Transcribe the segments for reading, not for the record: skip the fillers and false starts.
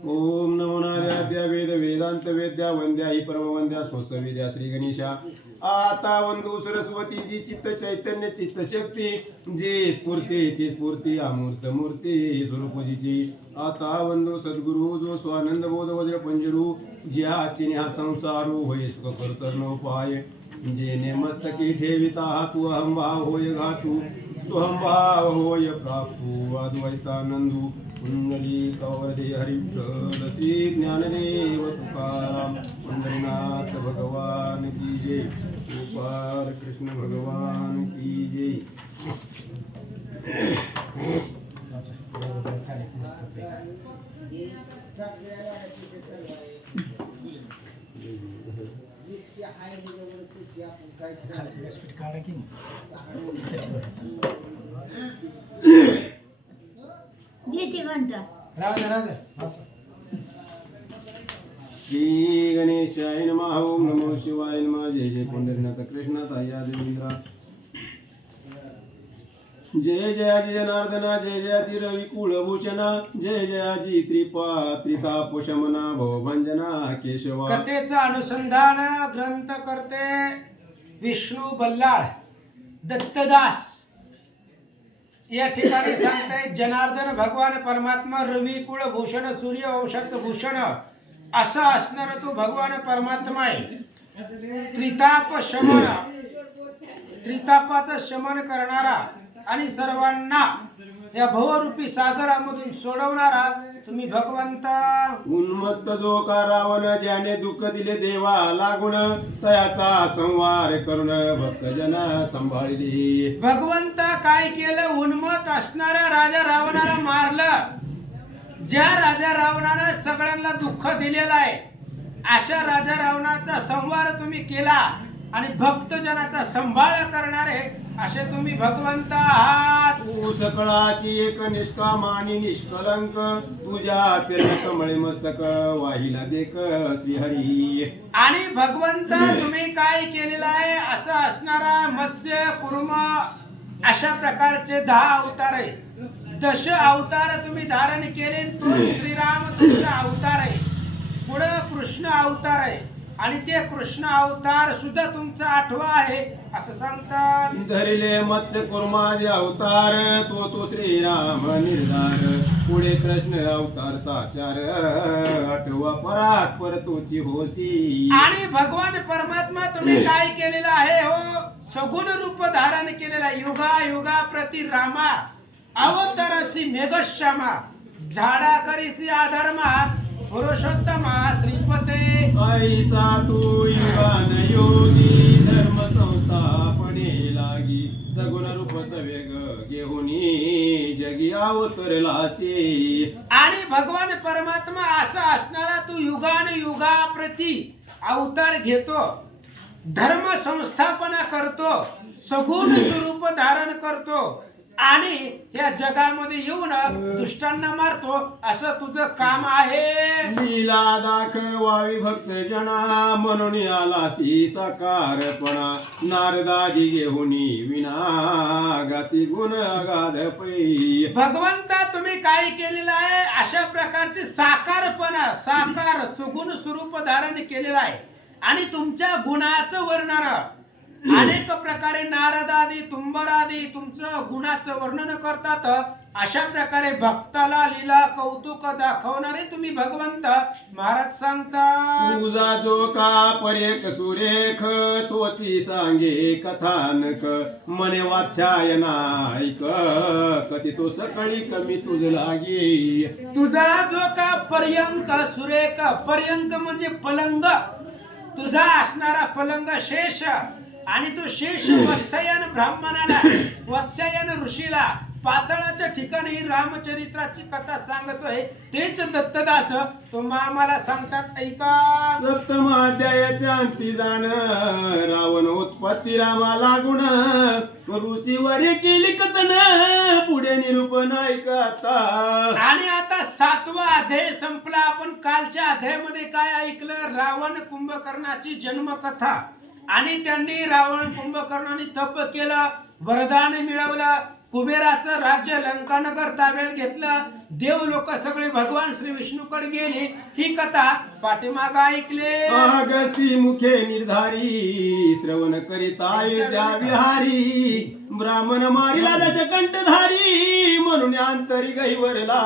ओम नमो नारायण वेद वेदांत वेद्या वंद्या ही परमवंद्या स्वस्विद्या श्री गणेशा आता वंदू सरस्वती जी चित्त चैतन्य चित्त शक्ती जी स्फूर्ती अमूर्त मूर्ती स्वरूपजीची आता वंदू सद्गुरु जो स्वानंद बोध वज्र पंजरू ज्या चिन्ह हा संसारू होय सुख कर्तव्योपाय जेने मस्तकी ठेविता हातू अहंभाव होय घातू स्वहंभाव होय प्राप्तू अद्वैतानंदू कुंडली कवरदे हरिविठ्ठल श्री ज्ञानदेव तुकाराम पंढरीनाथ भगवान की जय गोपाल कृष्ण भगवान की जय श्री गणेशाय नमः ओम नमो शिवाय नमः जय जय पंढरीनाथ कृष्णाथ या देवेंद्रा जय जयाजी जनार्दना जय जयाजी रवी कुलभूषणा जय जयाजी त्रितापशमना भवभंजना केशवा कथेचं अनुसंधान ग्रंथ करते विष्णू बल्लाळ दत्तदास या ठिकाणी सांगताय जनार्दन भगवान परमात्मा रवी कुळ भूषण सूर्य वंशाचं भूषण असं असणार तो भगवान परमात्मा आहे त्रितापाचं शमन करणारा आणि सर्वांना या भवरूपी सागरामधून सोडवणारा तुम्ही भगवंता उन्मत्त जो का रावण ज्याने दुःख दिले देवा लागून तयाचा संवार करून भक्तजन सांभाळली भगवंता काय केलं उन्मत्त असणाऱ्या राजा रावणाला मारलं ज्या राजा रावणाने सगळ्यांना दुःख दिलेलं आहे अशा राजा रावणाचा संवार तुम्ही केला आणि भक्तजनाचा सांभाळ करणारे असे तुम्ही भगवंत आहात तू सकळाशी एक निष्काम आणि निष्कलंक तुझ्या चरण कमळे मस्तक वाहिला देख श्रीहरी आणि भगवंत तुम्ही काय केलेलं आहे असं असणारा मत्स्य कुर्म अशा प्रकारचे 10 अवतार आहे दश अवतार तुम्ही धारण केले तो श्रीराम तुमचा अवतार आहे पुढे कृष्ण अवतार आहे आणि ते कृष्ण अवतार सुद्धा तुमचा 8वा आहे असं सांगतात धरिले मत्स्य कुर्मादि अवतार तो श्रीराम निर्धार पुढे कृष्ण अवतार साचार 8वा परात पर तुची होसी आणि भगवान परमात्मा तुम्ही काय केलेलं आहे हो सगुण रूप धारण केलेला युगा युगा प्रति रामा अवतारसी मेघश्यामा झाडा करीसी आधर्मा पुरुषोत्तमा श्रीपते ऐसा तू युगान योगी धर्म संस्थापने लागी सगुण रूप सवेग घेऊनी जगी अवतरलासी आणि भगवान परमात्मा असा असणारा तू युगान युगाप्रती अवतार घेतो धर्म संस्थापना करतो सगुण स्वरूप धारण करतो आणि या जगामध्ये येऊन दुष्टांना मारतो असं तुझं काम आहे लीला दाखवावी भक्त जना म्हणून आलासी साकारपणा नारदाजी घेऊनी विना गाती गुण अगाध पै भगवंता तुम्ही काय केलेलं आहे अशा प्रकारचे साकार सुगुण स्वरूप धारण केलेलं आहे आणि तुमच्या गुणाचं वर्णन अनेक प्रकारे नारदादी तुंबरादी तुमचं गुणाचं वर्णन करतात अशा प्रकारे भक्ताला लीला कौतुक दाखवणारे तुम्ही भगवंत महाराज सांगता तुझा जो का परेक सुरेख तोची सांगे कथानक मने वाचायना ऐक कधी तो सकळी कमी तुझ लागे तुझा जो का पर्यंक सुरेख पर्यंक म्हणजे पलंग तुझा असणारा पलंग शेष आणि तो शेष वत्सयन ब्राह्मणाला वत्सयन ऋषीला पाताळाच्या ठिकाणी रामचरित्राची कथा सांगतोय तेच दत्तदास तुम्हा आम्हाला सांगतात ऐका सप्तमाध्यायाच्या अंती जाण रावण उत्पत्ती रामा लागून ऋषीवर केली कथन पुढे निरूपण ऐकता आणि आता 7वा अध्याय संपला आपण कालच्या अध्यायामध्ये काय ऐकलं रावण कुंभकर्णाची जन्मकथा आणि त्यांनी रावण कुंभकर्णाने तप केलं वरदान मिळवलं कुबेराचं राज्य लंकानगर ताब्यात घेतलं, देव लोक सगळे भगवान श्री विष्णूकडे गेले. ही कथा पाठीमाग ऐकले. अगस्ती मुखे निर्धारी श्रवण करिता अयोध्या विहारी, ब्राह्मण मारिला दशकंठधारी म्हणून अंतरी गैवरला.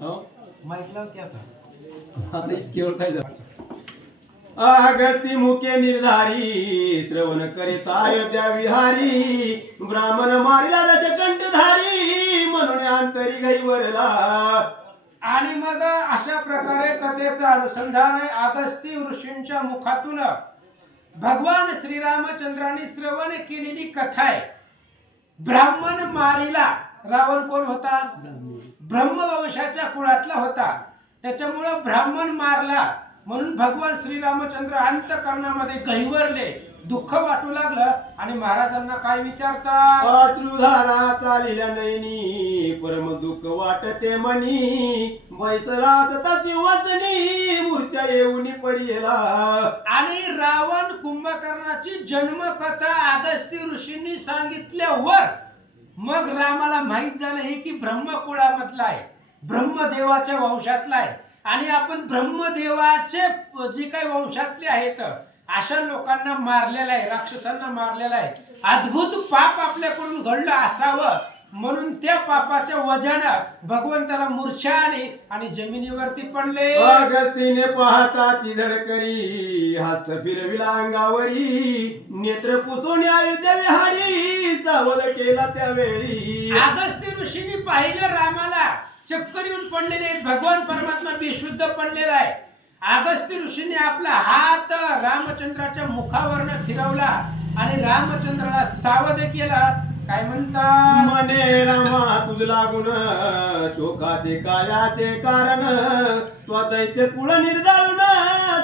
हो? आता इतकी वेळ काय झालं? अगस्ती मुखे निर्धारी श्रवण करिता अयोध्या विहारी, ब्राह्मण मारिला दशकंठधारी म्हणून अंतरी गैवरला. आणि मग अशा प्रकारे कथेचं अनुसंधान आहे. अगस्ती ऋषींच्या मुखातून भगवान श्रीरामचंद्रांनी श्रवण केलेली कथा आहे. ब्राह्मण मारिला. रावण कोण होता? ब्रह्मवंशाच्या कुळातला होता. त्याच्यामुळं ब्राह्मण मारला म्हणून भगवान श्रीरामचंद्र अंतःकरणामध्ये गहिवरले, दुःख वाटू लागलं. आणि महाराजांना काय विचारतात? अश्रुधारा चालिल्या नयनी, परम दुःख वाटते मनी, बैसला सतासी वाचनी, मूर्छा येऊन पडिला. आणि रावण कुंभकर्णाची जन्मकथा अगस्ती ऋषींनी सांगितल्यावर मग रामाला माहित झालं हे की ब्रह्मकुळामधला आहे, ब्रह्मदेवाच्या वंशातला आहे. आणि आपण ब्रह्मदेवाचे जे काही वंशातले आहेत अशा लोकांना मारलेला आहे, राक्षसांना मारलेला आहे. अद्भुत पाप आपल्याकडून घडलं असावं म्हणून त्या पापाच्या वजानं भगवंताला मूर्छा आली आणि जमिनीवरती पडले. अगस्तीने पाहता चिधड करी, हस्त फिरविला अंगावरी, नेत्र पुसोनी अयोध्या विहारी, सावध केला त्यावेळी. अगस्ती ऋषींनी पाहिलं रामाला चक्कर येऊन पडलेले आहेत, भगवान परमात्मा बेशुद्ध पडलेला आहे. अगस्ती ऋषींनी आपला हात रामचंद्राच्या मुखावरनं फिरवला आणि रामचंद्राला सावध केलं. काय म्हणतात? मने रामा तुझ लागून शोकाचे काय असे कारण, तो दैत्य कुळ निर्दाळून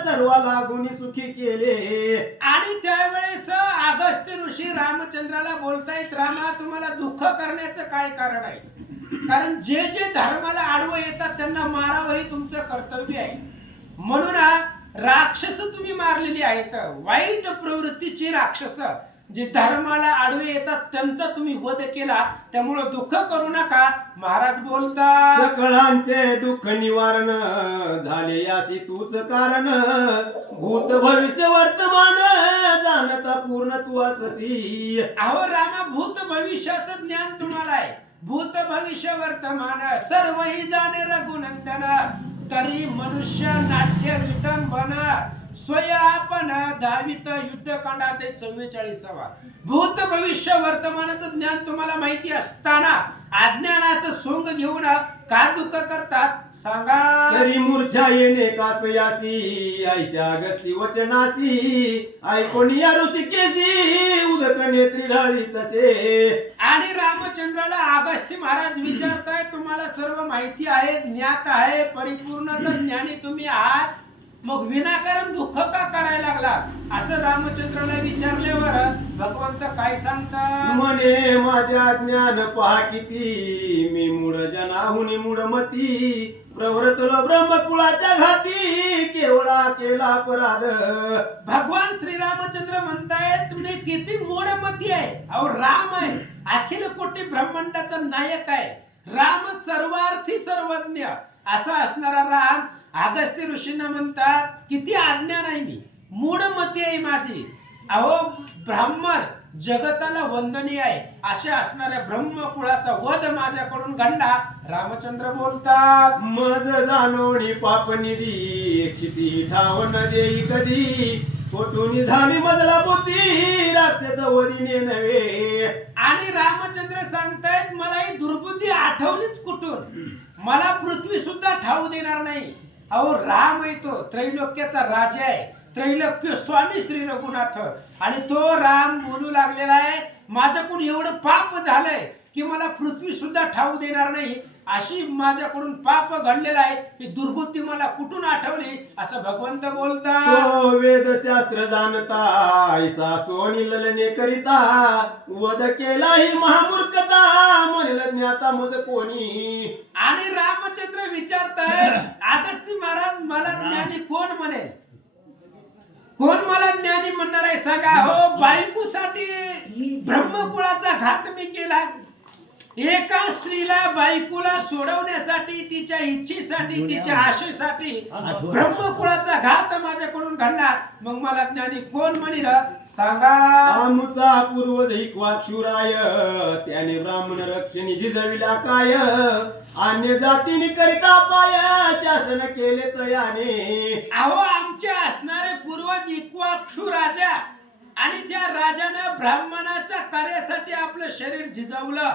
सर्व लागून सुखी केले. आणि त्यावेळेस अगस्त्य ऋषी रामचंद्राला बोलतायत, रामा तुम्हाला दुःख करण्याचं काय कारण आहे? कारण जे जे धर्माला आडवं येतात त्यांना मारावं हे तुमचं कर्तव्य आहे. म्हणून राक्षस तुम्ही मारलेली आहेत, वाईट प्रवृत्तीची राक्षस जे धर्माला आडवे येतात त्यांचा तुम्ही वध केला, त्यामुळे दुःख करू नका. महाराज बोलतात, सकळांचे दुःख निवारण झाले यासी तूच कारण, भूत भविष्य वर्तमान जाणता पूर्ण तू अससी. अहो रामा, भूत भविष्याचं ज्ञान तुम्हाला आहे. भूत भविष्य वर्तमान सर्वही जाणे रघुनंदन, तरी मनुष्य नाट्य विटंबन, स्वय आपण धावित युद्धकांडात 44. भूत भविष्य वर्तमानाचं ज्ञान तुम्हाला माहिती असताना अज्ञानाचं सोंग घेऊन का दुःख करतात सांगा? तरी मूर्छा येणे कासयासी, ऐशा अगस्ती वचनासी, ऐकोन या ऋषिकेशी, उदक नेत्री ढाळी तसे. आणि रामचंद्राला अगस्ती महाराज विचारताय, तुम्हाला सर्व माहिती आहे, ज्ञात आहे, परिपूर्ण ज्ञानी तुम्ही आहात, मग विनाकारण दुःख का करायला लागला? असं रामचंद्राला विचारल्यावर भगवंत काय सांगतात? म्हणे माझ्या ज्ञान पहा किती, मी मूळ जनाहुनी मूढमती, प्रवृत्तलो ब्रह्मकुळाच्या घाती, केवढा केला अपराध. भगवान श्रीरामचंद्र म्हणतायत तुम्ही किती मूढमती आहे. अहो राम आहे, अखिल कोटी ब्रह्मांडाचा नायक आहे. राम सर्वार्थी सर्वज्ञ असा असणारा राम अगस्त्य ऋषींना म्हणतात किती अज्ञान आहे मी, मूढमती आहे माझी. अहो ब्राह्मण जगताला वंदनीय आहे असे असणाऱ्या ब्रह्मकुळाचा वध माझ्याकडून घडला. रामचंद्र बोलतात, मज जाणोनी पाप निधी, क्षिती ठाव न देई कधी, कोटूनी झाली मजला बुद्धी, राक्षस वदिने नव्हे. आणि रामचंद्र सांगतायत मला ही दुर्बुद्धी आठवलीच कुठून, मला पृथ्वी सुद्धा ठाऊ देणार नाही. अहो राम आहे तो त्रैलोक्याचा राजा आहे, त्रैलोक्य स्वामी श्री रघुनाथ. आणि तो राम बोलू लागलेला आहे माझ्याकडून एवढं पाप झालंय की मला पृथ्वी सुद्धा ठाऊ देणार नाही, अशी माझ्याकडून पाप घडलेला आहे. ही दुर्बुद्धी मला कुठून आठवली असं भगवंत बोलतात. तो वेदशास्त्र जाणता, ऐसा सोनी ललने करिता, वध केला ही महामूर्खता, म्हणलं ज्ञाता मज कोणी. आणि रामचंद्र विचारताय अगस्ती महाराज मला ज्ञानी कोण म्हणेल? कोण मला ज्ञानी म्हणणार आहे सांगा हो. बायकोसाठी ब्रह्मकुळाचा घात मी केला. एका स्त्रीला बायकोला सोडवण्यासाठी, तिच्या इच्छेसाठी, तिच्या आशेसाठी ब्रह्मकुळाचा घात माझ्याकडून घडला. मग मला ज्ञानी कोण म्हणील सांगा. आमचा पूर्वज इक्वाक्षुराय त्याने ब्राह्मण रक्षणी झिजविला काय. अन्य जातीने करिता पाय शासन केले तयाने. अहो आमचे असणारे पूर्वज इक्वाक्षु राजा आणि त्या राजानं ब्राह्मणाच्या कार्यासाठी आपलं शरीर झिजवलं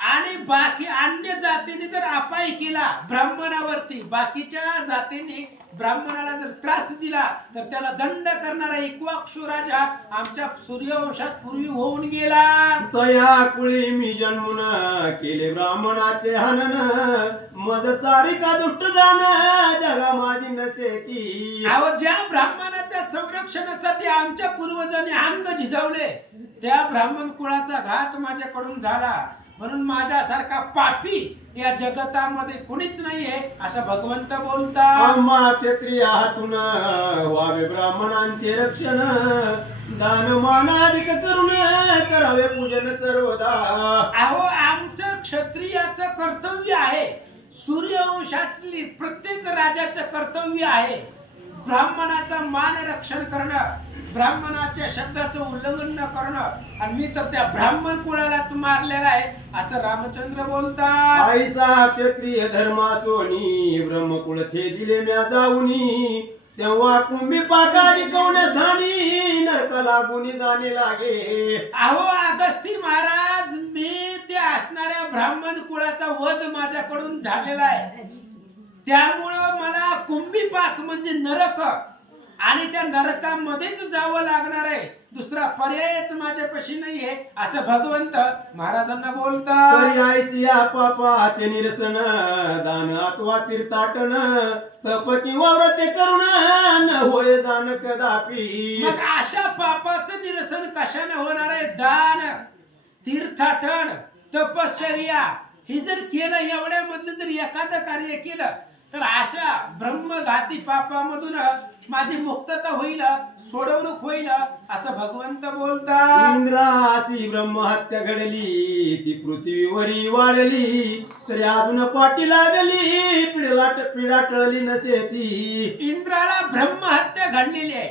आणि बाकी अन्य जातीने जर अपाय केला ब्राह्मणावरती, बाकीच्या जातीने ब्राह्मणाला जर त्रास दिला तर त्याला दंड करणारा इक्वाक्षु राजा आमच्या सूर्यवंशात पूर्वी होऊन गेला. तया कुळी मी जन्मुन केले ब्राह्मणाचे हनन. मज सारी का दुष्ट जाण जगा माझी नसेती. अहो ज्या ब्राह्मणाच्या संरक्षणासाठी आमच्या पूर्वजांनी अंग झिजवले त्या ब्राह्मण कुळाचा घात माझ्याकडून झाला. म्हणून माझ्यासारखा पापी या जगतामध्ये कुणीच नाहीये असं भगवंत बोलतात. आम्हा क्षत्रिय हातून व्हावे ब्राह्मणांचे रक्षण. दान मानाधिक करून करावे पूजन सर्वदा. अहो आमचं क्षत्रियाचं कर्तव्य आहे, सूर्यवंशातली प्रत्येक राजाचं कर्तव्य आहे ब्राह्मणाचा मान रक्षण करणं, ब्राह्मणाच्या शब्दाचं उल्लंघन न करणं. आणि मी तर त्या ब्राह्मण कुळालाच मारलेला आहे असं रामचंद्र बोलतात. आईसा क्षत्रिय धर्मासोनी ब्रह्मकुळ छेदिले म्या जाऊनी. तेव्हा कुंभी पाकाडी कवण्यास्थानी नरक लागून जाणे लागे. अहो अगस्ती महाराज मी ते असणाऱ्या ब्राह्मण कुळाचा वध माझ्याकडून झालेला आहे. त्यामुळं मला कुंभी पाक म्हणजे नरक आणि त्या नरकामध्येच जावं लागणार आहे. दुसरा पर्यायच माझ्यापाशी नाहीये असं भगवंत महाराजांना बोलतात. पर्यायसिया पापाचे निरसन दान अथवा तीर्थाटन. तप किंवा व्रते करुण न होय जाण कदापि. मग अशा पापाचं निरसन कशाने होणार आहे. दान, तीर्थाटन, तपश्चर्या हे जर केलं, एवढ्यामधलं जर एखादं कार्य केलं तर अशा ब्रह्मघाती पापामधून माझी मुक्तता होईल, सोडवणूक होईल असं भगवंत बोलतात. इंद्रासी ब्रह्महत्या घडली ती पृथ्वीवरी वाढली. तरी अजून पाठी लागली पिढा टळली नसेची. इंद्राला ब्रह्महत्या घडलेली आहे.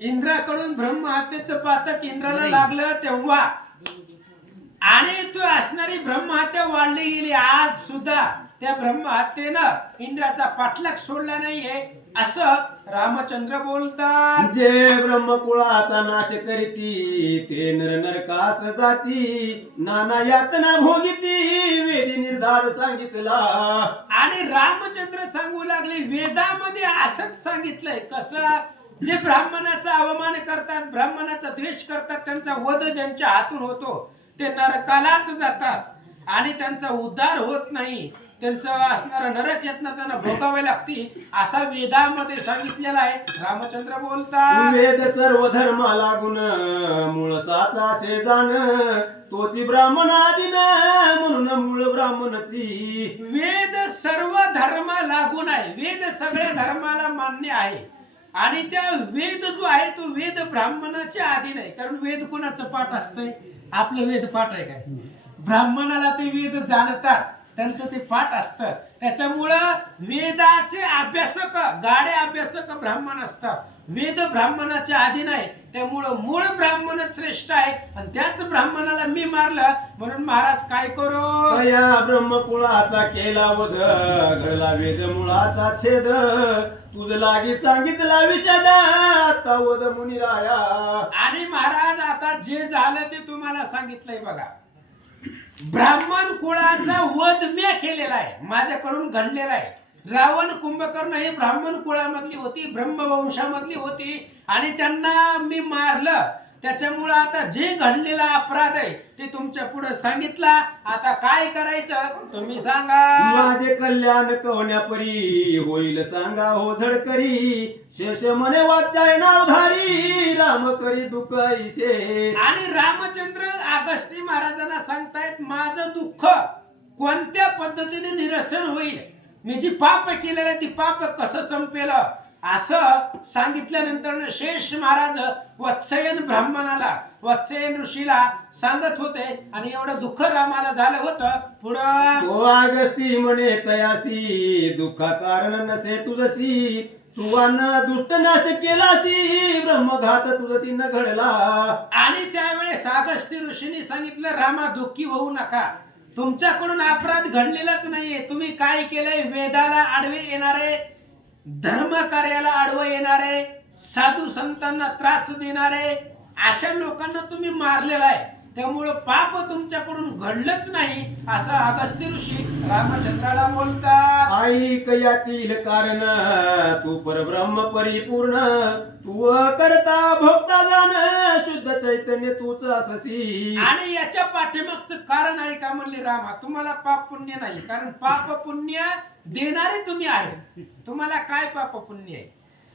इंद्राकडून ब्रह्महत्येचं पातक इंद्राला लागलं तेव्हा आणि तू असणारी ब्रह्महत्या वाढली गेली. आज सुद्धा त्या ब्रह्महत्येनं इंद्राचा पाठलाग सोडला नाहीये असं रामचंद्र बोलतात. जे ब्रह्मकुळाचा नाश करीती ते नर नरकास जाती. नाना यातना भोगिती वेदी निर्धार सांगितला. आणि रामचंद्र सांगू लागले वेदामध्ये असंच सांगितलंय. कसं जे ब्राह्मणाचा अवमान करतात, ब्राह्मणाचा द्वेष करतात, त्यांचा वध ज्यांच्या हातून होतो ते नरकालाच जातात आणि त्यांचा उद्धार होत नाही. त्यांचं असणारं नरक यातना त्यांना भोगावे लागते असा वेदामध्ये सांगितलेला आहे. रामचंद्र बोलतात. वेद सर्व धर्म लागून मूळ साचा शे जाण. तोची ब्राह्मण आदिन म्हणून मूळ ब्राह्मणची. वेद सर्व धर्म लागून आहे. वेद सगळ्या धर्माला मान्य आहे आणि त्या वेद जो आहे तो वेद ब्राह्मणाच्या अधीन आहे. कारण वेद कोणाचं पाठ असतंय. आपलं वेद पाठ आहे काय. ब्राह्मणाला ते वेद जाणतात, त्यांचं ते पाठ असतं. त्याच्यामुळं वेदाचे अभ्यासक, गाडे अभ्यासक ब्राह्मण असतात. वेद ब्राह्मणाच्या अधीन आहे. त्यामुळं मूळ ब्राह्मण श्रेष्ठ आहे आणि त्याच ब्राह्मणाला मी मारलं म्हणून महाराज काय करू. या ब्रह्मकुळाचा केला वध घडला वेद मुळाचा छेद. तुझ लागी सांगितला विचार आता वध मुनिराया. आणि महाराज आता जे झालं ते तुम्हाला सांगितलंय बघा. ब्राह्मण कुळाचा वध मी केलेला आहे, माझ्याकडून घडलेला आहे. रावण कुंभकर्ण हे ब्राह्मण कुळामधली होती, ब्रह्मवंशामधली होती आणि त्यांना मी मारलं. त्याच्यामुळे आता जे घडलेला अपराध आहे ते तुमच्या पुढे सांगितला. आता काय करायचं तुम्ही सांगा. माझे कल्याण कवण्यापरी होईल सांगा हो झडकरी. शेष मने वाचाय नावधारी राम करी दुःख ऐसे. आणि रामचंद्र अगस्ती महाराजांना सांगतायत माझं दुःख कोणत्या पद्धतीने निरसन होईल. मी जी पाप केलेलं ती पाप कसं संपेल असं सांगितल्यानंतर शेष महाराज वत्सयन ब्राह्मणाला वत्सयन ऋषीला सांगत होते आणि एवढं दुःख रामाला झालं होतं. पुढं तो अगस्ती म्हणे तयासी दुःखा कारण नसे तुझसी तू अन्न दुष्ट नाश केलासी ब्रह्मघात तुझसी न घडला. आणि त्यावेळेस अगस्ती ऋषींनी सांगितलं रामा दुःखी होऊ नका, तुमच्याकडून अपराध घडलेलाच नाहीये. तुम्ही काय केलंय, वेदाला आडवे येणारे, धर्म कार्याला आडवे येणारे, साधू संतांना त्रास देणारे अशा लोकांना तुम्ही मारलेला आहे. त्यामुळे पाप तुमच्याकडून घडलंच नाही असं अगस्ती ऋषी रामचंद्राला बोलतात. ऐक यातील कारण तू परब्रह्म परिपूर्ण तू करता भोक्ता जाण शुद्ध चैतन्य तूच अससी. आणि याच्या पाठीमागचं कारण आहे का म्हणले रामा, तुम्हाला पाप पुण्य नाही, कारण पाप पुण्य देणारे तुम्ही आहे. तुम्हाला काय पाप पुण्य आहे?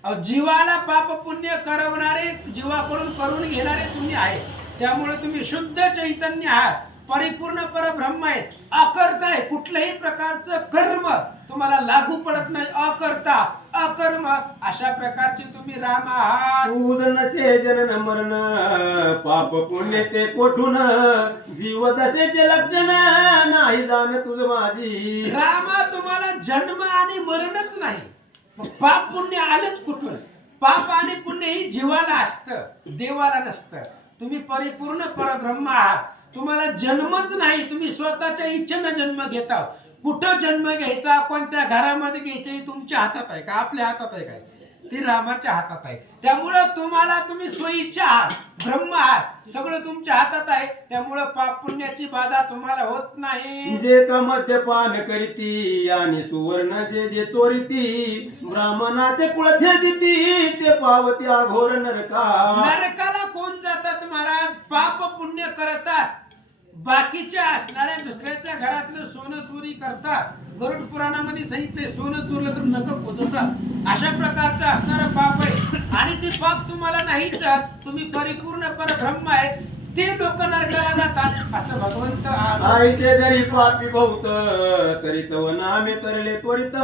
अहो, जीवाला पाप पुण्य करवणारे, जीवाकडून करून घेणारे तुम्ही आहे. त्यामुळे तुम्ही शुद्ध चैतन्य आहात, परिपूर्ण परब्रह्म आहेत, अकर्ता आहे. कुठल्याही प्रकारचं कर्म तुम्हाला लागू पडत नाही, अकर्ता अकर्म अशा प्रकारचे तुम्ही राम आहात. तू नसे जनन मरण पाप पुण्य ते कोठून जीव दशेचे लक्षण नाही जाण तुझ माझी. रामा तुम्हाला जन्म आणि मरणच नाही, मग पाप पुण्य आलंच कुठून? पाप आणि पुण्य ही जीवाला असतं, देवाला नसतं. तुम्ही परिपूर्ण परब्रह्म आहात, तुम्हाला जन्मच नाही. तुम्ही स्वतःच्या इच्छेनं जन्म घेता. कुठं जन्म घ्यायचा, कोणत्या घरामध्ये घ्यायचं हे तुमच्या हातात आहे का, आपल्या हातात आहे काय? ते रामाच्या हातात आहे. त्यामुळं तुम्हाला, तुम्ही स्वइच्छा आहात, ब्रह्म आहात, सगळं तुमच्या हातात आहे. त्यामुळं पाप पुण्याची बाधा तुम्हाला होत नाही. जे का मद्यपान करीती आणि सुवर्ण जे जे चोरीती ब्राह्मणाचे कुळ छेदिती ते पावती अघोर नरका. नरकाला कोण जातात महाराज? पाप पुण्य करतात, बाकीच्या असणाऱ्या दुसऱ्याच्या घरातलं सोनं चोरी करतात. गरुड पुराणामध्ये सांगितले सोनं चोरलं तर नरक पोचवतात. अशा प्रकारचं असणारं पाप आहे आणि ते पाप तुम्हाला नाहीच जात. तुम्ही परिपूर्ण परब्रह्म आहे, ते लोक नरकाला जातात असं भगवंत. आईचे जरी पापी बहुत तरी तव नामे तरले त्वरित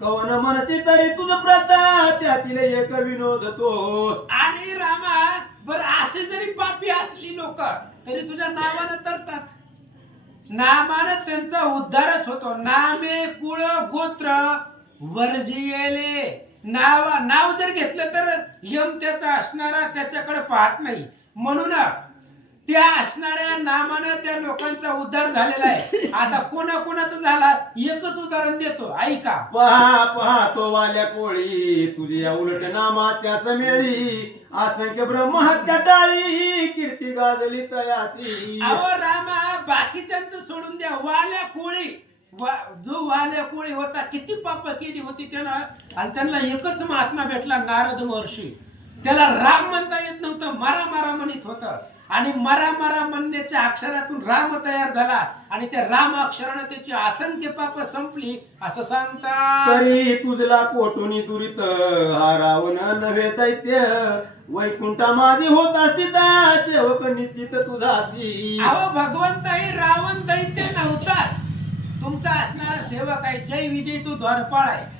कवन मनसी तरी तुझ प्रता त्यातील एक विनोद तो. आणि रामा बर असे जरी पापी असली लोक तरी तुझ्या नावानं तरतात, नामानं त्यांचा उद्धारच होतो. नामे कुळ गोत्र वर्जियेले, नाव जर घेतलं तर यम त्याचा असणारा त्याच्याकडे पाहत नाही. म्हणून त्या असणाऱ्या नामानं त्या लोकांचा उद्धार झालेला आहे. आता कोणाकोणाचा झाला एकच उदाहरण देतो, ऐका. पहा पहा तो वाल्या कोळी तुझ्या उलट नामाच्या समेळी असंख्य ब्रह्महत्या टाळी कीर्ती गाजली तयाची. अहो रामा बाकीच्यांचं सोडून द्या, वाल्या कोळी जो वाल्या कोळी होता किती पाप केली होती त्यानं, आणि त्यांना एकच महात्मा भेटला नारद महर्षी. त्याला राम म्हणता येत नव्हतं, मारा मारा म्हणत होतं. आणि मरा मरा म्हणण्याच्या अक्षरातून राम तयार झाला आणि त्या राम अक्षराने त्याची असंख्य पाप संपली असं सांगतात. तरी तुझला कोटुनी दुरित हा रावण नव्हे दैत्य वैकुंठा माझी होत असती सेवक निश्चित तुझाची. अहो भगवंत हे रावण दैत्य नव्हताच, तुमचा असणारा सेवक आहे. जय विजय तो द्वारपाळ आहे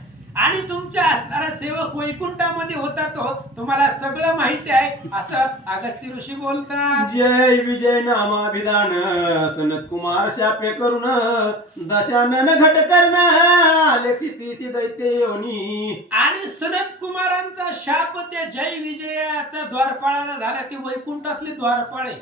आणि तुमचा असणारा सेवक वैकुंठामध्ये होता, तो तुम्हाला सगळं माहिती आहे असं अगस्ती ऋषी बोलतात. जय विजय नामाभिधान सनत कुमार शापे करून दशानन घट करण लेखितीसी दैत्य योनी. आणि सनत कुमारांचा शाप त्या जय विजयाचा द्वारपाळाला झाला. ते वैकुंठातले द्वारपाळ आहे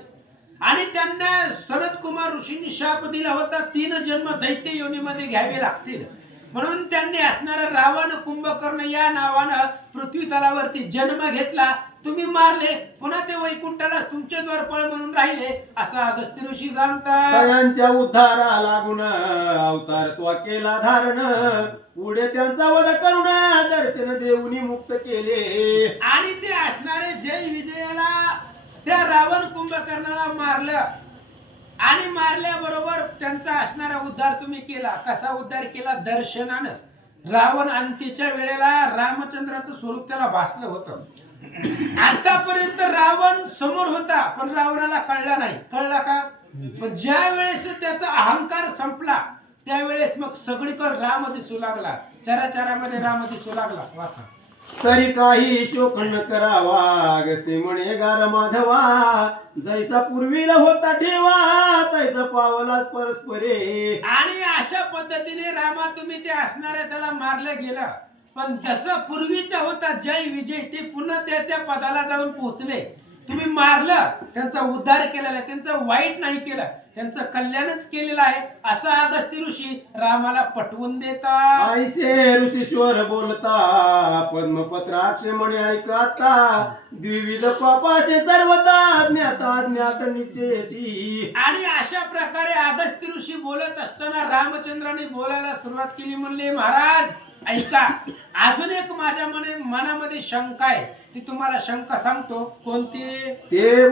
आणि त्यांना सनत कुमार ऋषींनी शाप दिला होता, 3 जन्म दैत्य योनीमध्ये घ्यावे लागतील. म्हणून त्यांनी असणारा रावण कुंभकर्ण या नावानं पृथ्वी तलावरती जन्म घेतला. तुम्ही मारले, पुन्हा ते वैकुंठाला तुमचे द्वारपाळ म्हणून राहिले असं अगस्ती ऋषी सांगतात. त्यांच्या उद्धारा लागून अवतार तो केला धारण पुढे त्यांचा वध करून दर्शन देऊनी मुक्त केले. आणि ते असणारे जय विजयाला त्या रावण कुंभकर्णाला मारलं आणि मारल्याबरोबर त्यांचा असणारा उद्धार तुम्ही केला. कसा उद्धार केला? दर्शनानं. रावण अंतीच्या वेळेला रामचंद्राचं स्वरूप त्याला भासलं होतं. आतापर्यंत रावण समोर होता पण रावणाला कळला नाही. कळला का? पण ज्या वेळेस त्याचा अहंकार संपला त्यावेळेस मग सगळीकडे राम दिसू लागला, चराचरामध्ये राम दिसू लागला. वाचा. तरी काही शोक न करावा अगस्ती म्हणे गार माधवा जैसा पूर्वीला होता ठेवा तैसा पावला परस्परे. आणि अशा पद्धतीने रामा तुम्ही ते असणाऱ्या त्याला मारलं गेलं, पण जसं पूर्वीचा होता जय विजय ते पुन्हा त्या पदाला जाऊन पोहोचले. तुम्ही मारलं, त्यांचा उद्धार केलेला आहे, त्यांचं वाईट नाही केलं, त्यांचं कल्याणच केलेलं आहे असं अगस्ती ऋषी रामाला पटवून देतात. ऐसे ऋषीश्वर बोलता पद्मपत्राक्ष म्हणे ऐकाता द्विविध पापाचे सर्वता ज्ञाता ज्ञात निश्चयसी. आणि अशा प्रकारे अगस्ती ऋषी बोलत असताना रामचंद्राने बोलायला सुरुवात केली. म्हणले महाराज ऐका, अजून एक माझ्या मनामध्ये शंका आहे, ती तुम्हाला शंका सांगतो. कोणती? ते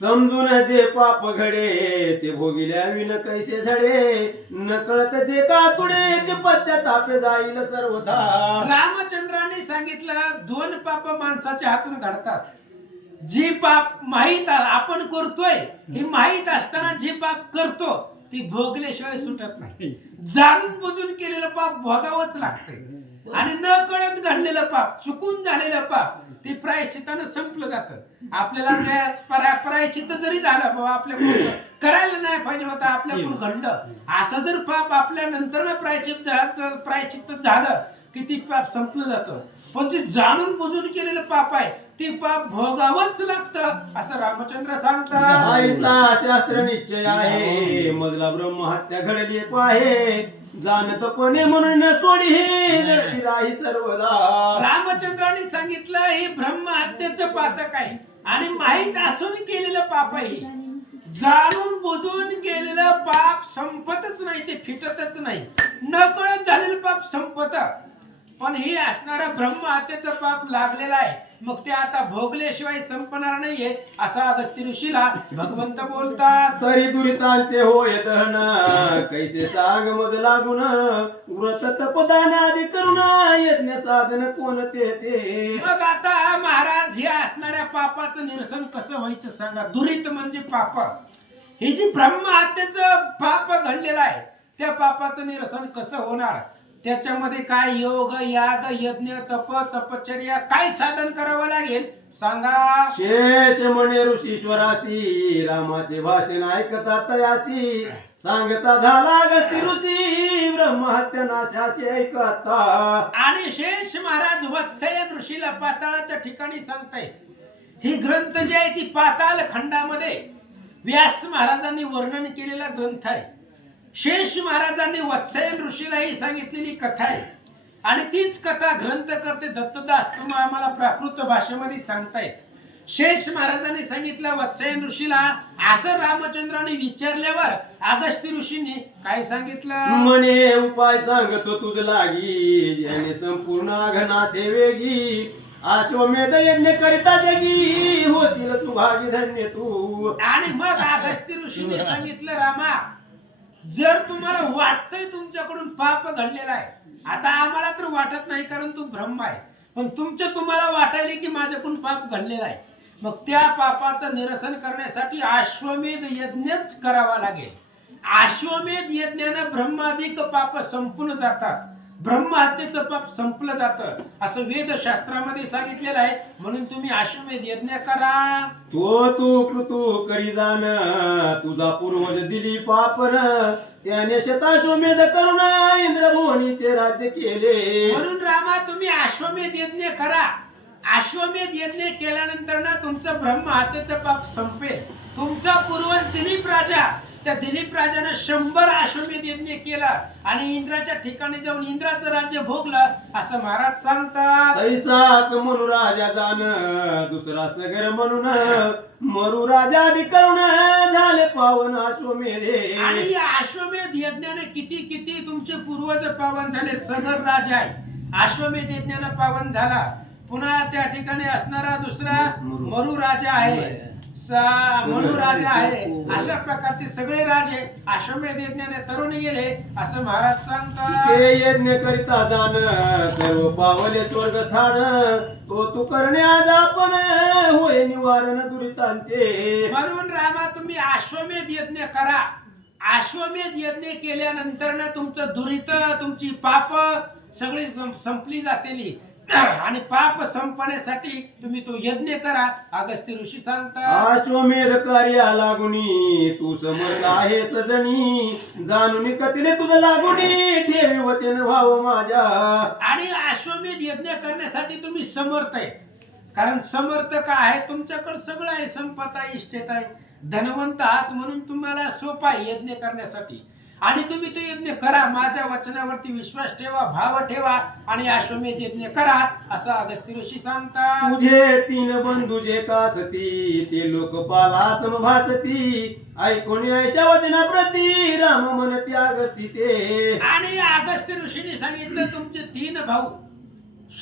समजून जे पाप घडे ते भोगिल्या विन कैसे झडे नकळत जे कातुडे ते पश्चातापे जाईल सर्वथा. रामचंद्राने सांगितलं दोन पाप माणसाच्या हातून घडतात. जी पाप माहीत आपण करतोय हे माहीत असताना जी पाप करतो ती भोगल्याशिवाय सुटत नाही. जाणून बुजून केलेलं पाप भोगावंच लागतंय. आणि न कळत घडलेलं पाप, चुकून झालेलं पाप ते प्रायश्चित्तानं संपलं जातं. आपल्याला प्रायश्चित्त जरी झालं बाबा आपल्या करायला नाही पाहिजे होतं, आपल्याकडून घडलं असं जर पाप आपल्या नंतर प्रायश्चित्त झालं की ती पाप संपलं जातं. पण जे जाणून बुजून केलेलं पाप आहे ते पाप भोगावंच लागतं असं रामचंद्र सांगतात. ऐसा शास्त्र निश्चय आहे मजला ब्रह्म हत्या घडली पाहे जाणत कोणी म्हणून सोडी जडती राही सर्वदा. रामचंद्राने सांगितलं हे ब्रह्म हत्येचं पातक आहे आणि माहीत असून केलेलं पाप आहे. जाणून बुजून केलेलं पाप संपतच नाही, ते फिटतच नाही. नकळत झालेलं पाप संपत, पण हे असणारा ब्रह्म हत्येचं पाप लागलेलं आहे. मग ते आता भोगल्याशिवाय संपणार नाहीये असं अगस्ती ऋषीला भगवंत बोलतात. तरी दुरितांचे होय दहन कैसे सांग मज लागून व्रत तपदान आदी करुण यज्ञ साधन कोणते ते. मग आता महाराज हे असणाऱ्या पापाचं निरसन कसं व्हायचं सांगा. दुरित म्हणजे पाप. हे जे ब्रह्म हत्येचं पाप घडलेलं आहे त्या पापाचं निरसन कसं होणार? त्याच्यामध्ये काय योग याग यज्ञ तप तपश्चर्या काय साधन करावं लागेल सांगा. शेष म्हणे ऋषीश्वरासी रामाचे भाषण ऐकता तयासी सांगता झाला अगस्ती ऋषी ब्रह्महत्या नाशाशी ऐकता. आणि शेष महाराज वत्सयन ऋषीला पाताळाच्या ठिकाणी सांगतायत. ही ग्रंथ जे आहे ती पाताळ खंडामध्ये व्यास महाराजांनी वर्णन केलेला ग्रंथ आहे. शेष महाराजांनी वत्सयन ऋषीला ही सांगितलेली कथा आहे आणि तीच कथा ग्रंथ करते दत्तदास आम्हाला प्राकृत भाषेमध्ये सांगतायत. शेष महाराजांनी सांगितलं वत्सयन ऋषीला. असं रामचंद्राने विचारल्यावर अगस्ती ऋषीने काय सांगितलं? म्हणे उपाय सांगतो तुझ लागी ज्याने संपूर्ण अघना सेवेगी अश्वमेध यज्ञ करिता जगी होशील सुभागी धन्य तू. आणि मग अगस्ती ऋषीने सांगितलं रामा, जर तुम्हाला वाटतंय तुमच्याकडून पाप घडलेला आहे, आता आम्हाला तर वाटत नाही कारण तू ब्रह्म आहे, पण तुम्हाला वाटायले की माझ्याकडून पाप घडलेला आहे, मग त्या पापाचं निरसन करण्यासाठी अश्वमेध यज्ञच करावा लागेल. अश्वमेध यज्ञानं ब्रह्मादिक पाप संपून जातात, ब्रह्म हत्येचं पाप संपलं जातं असं वेदशास्त्रामध्ये सांगितलेलं आहे. म्हणून तुम्ही अश्वमेध यज्ञ करा. तू कृतू करी जाण तुझा पूर्वज दिली पापन त्याने शताश्वमेध करून इंद्रभुवनीचे राज्य केले. म्हणून रामा तुम्ही अश्वमेध यज्ञ करा. अश्वमेध यज्ञ केल्यानंतर ना तुमचं ब्रह्म हत्येचं पाप संपेल. तुमचा पूर्वज दिलीप राजा, त्या दिलीप राजाने 100 अश्वमेध यज्ञ केला आणि इंद्राच्या ठिकाणी जाऊन इंद्राचं राज्य भोगलं असं महाराज सांगतात. ऐसाच म्हणू राजा जाण दुसरा सगर म्हणून मरू राजा करून झाले पावन अश्वमेधे. आणि या अश्वमेध यज्ञाने किती किती तुमचे पूर्वज पावन झाले. सगर राजा आहे, अश्वमेध यज्ञाने पावन झाला. पुन्हा त्या ठिकाणी असणारा दुसरा मरू राजा आहे, मनु राजा आहे. अशा प्रकारचे सगळे राजे अश्वमेध यज्ञाने तरुण गेले असं महाराज सांगतात. ते यज्ञ करिता जाण सर्व पावले स्वर्ग स्थान तो तू करणे आज आपण होय निवारण दुरितांचे. म्हणून रामा तुम्ही अश्वमेध यज्ञ करा. अश्वमेध यज्ञ केल्यानंतर ना तुमचं दुरित तुमची पाप सगळी संपली जातेली. आणि पाप संपण्यासाठी तुम्ही तो यज्ञ करा. अगस्त्य ऋषी सांगतात, अश्वमेध कार्या लागुनी तू समर्थ आहे सजनी, जाणून कथिले तुझं लागुनी ठेवी वचन भाव माझ्या. आणि अश्वमेध यज्ञ करण्यासाठी तुम्ही समर्थ आहे. कारण समर्थ का आहे, तुमच्याकडे सगळं आहे, संपत आहे, इस्टेट आहे, धनवंत आहात, म्हणून तुम्हाला सोपं आहे यज्ञ करण्यासाठी. आणि तुम्ही ते यज्ञ करा, माझ्या वचनावरती विश्वास ठेवा, भाव ठेवा आणि अश्वमेध यज्ञ करा, असं अगस्त्य ऋषी सांगतात. तुझे तीन बंधू जे कासती, ते लोकपाला समभासती, ऐकून ऐशा वचनाप्रती राम म्हणती अगस्ती ते. आणि अगस्त्य ऋषीने सांगितलं, तुमचे 3 भाऊ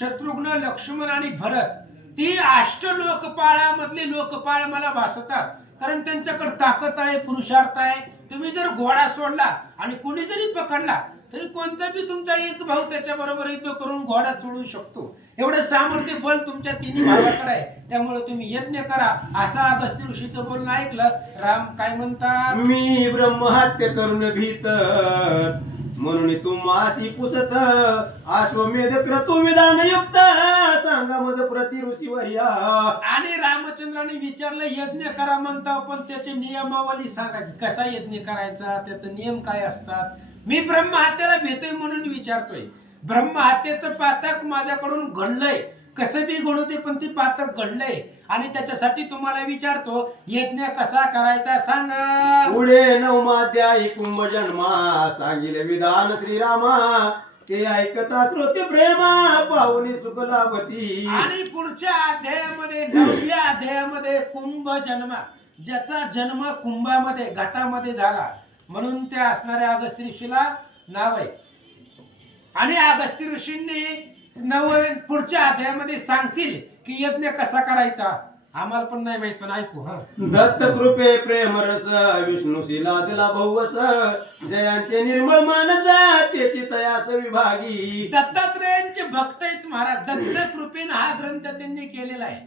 शत्रुघ्न, लक्ष्मण आणि भरत, ती लोकपाळामधले लोकपाळ मला भासतात. कारण त्यांच्याकडे ताकद आहे, पुरुषार्थ आहे. तुम्ही जर घोडा सोडला आणि कोणी जरी पकडला तरी कोणता बी तुमचा एक भाऊ त्याच्या बरोबर युद्ध करून घोडा सोडू शकतो. एवढं सामर्थ्य बल तुमच्या 3 भावाकडे आहे. त्यामुळे तुम्ही यज्ञ करा, असं अगस्त्य ऋषीचं बोलणं ऐकलं. राम काय म्हणतात, मी ब्रह्महत्य करून भीत, म्हणून तू मासी पुसत, अश्वमेध क्रतु विधान युक्त, सांगा मज प्रति ऋषीवर्या. आणि रामचंद्राने विचारलं, यज्ञ करा म्हणता, पण त्याची नियमावली सांगा, कसा यज्ञ करायचा, त्याचे नियम काय असतात. मी ब्रह्महत्येला भेटतोय म्हणून विचारतोय. ब्रह्महत्येचं पातक माझ्याकडून घडलंय, कसं बी घडू दे, पण ती पातक घडलंय. आणि त्याच्यासाठी तुम्हाला विचारतो, यज्ञ कसा करायचा सांगा. पुढे 9 अध्यायी कुंभ जन्मा, सांगिले विधान श्रीरामा, ते ऐकता श्रोते प्रेमा, पाहुनी सुख लाभती. आणि पुढच्या अध्यायामध्ये 9व्या अध्यायामध्ये कुंभ जन्मा, ज्याचा जन्म कुंभामध्ये घाटामध्ये झाला, म्हणून त्या असणाऱ्या अगस्त्य ऋषीला नाव आहे. आणि अगस्त्य ऋषींनी पुढच्या अध्यायामध्ये सांगतील की यज्ञ कसा करायचा. आम्हाला पण नाही माहित, पण ऐकू. दत्त कृपे प्रेम रस, विष्णू शिला दिला भवस, जयांचे निर्मळ मानस, त्याची तयास विभागी. दत्तात्रेयांचे भक्त आहेत महाराज. दत्त कृपेने हा ग्रंथ त्यांनी केलेला आहे.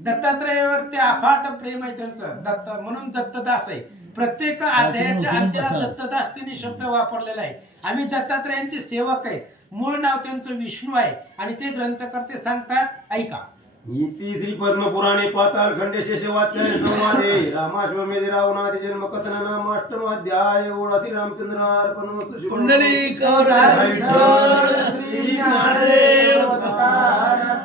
दत्तात्रेयावरती अफाट प्रेम आहे त्यांचं. दत्त म्हणून दत्तदास आहे. प्रत्येक अध्यायाच्या अंत्याला दत्तदास त्यांनी शब्द वापरलेला आहे. आम्ही दत्तात्रेयांचे सेवक आहे. मूळ नाव त्यांचं विष्णू आहे. आणि ते ग्रंथकर्ते सांगतात, ऐका. इति श्री पद्मपुराणे पाताल खंडे शेषवाचार्य संवादे रामाश्वमेध रावणादी जन्म कथन नामाष्टमाध्याय. ओळा श्री रामचंद्र अर्पण कुंडलिक विठ्ठल श्री ज्ञानदेव तुकाराम.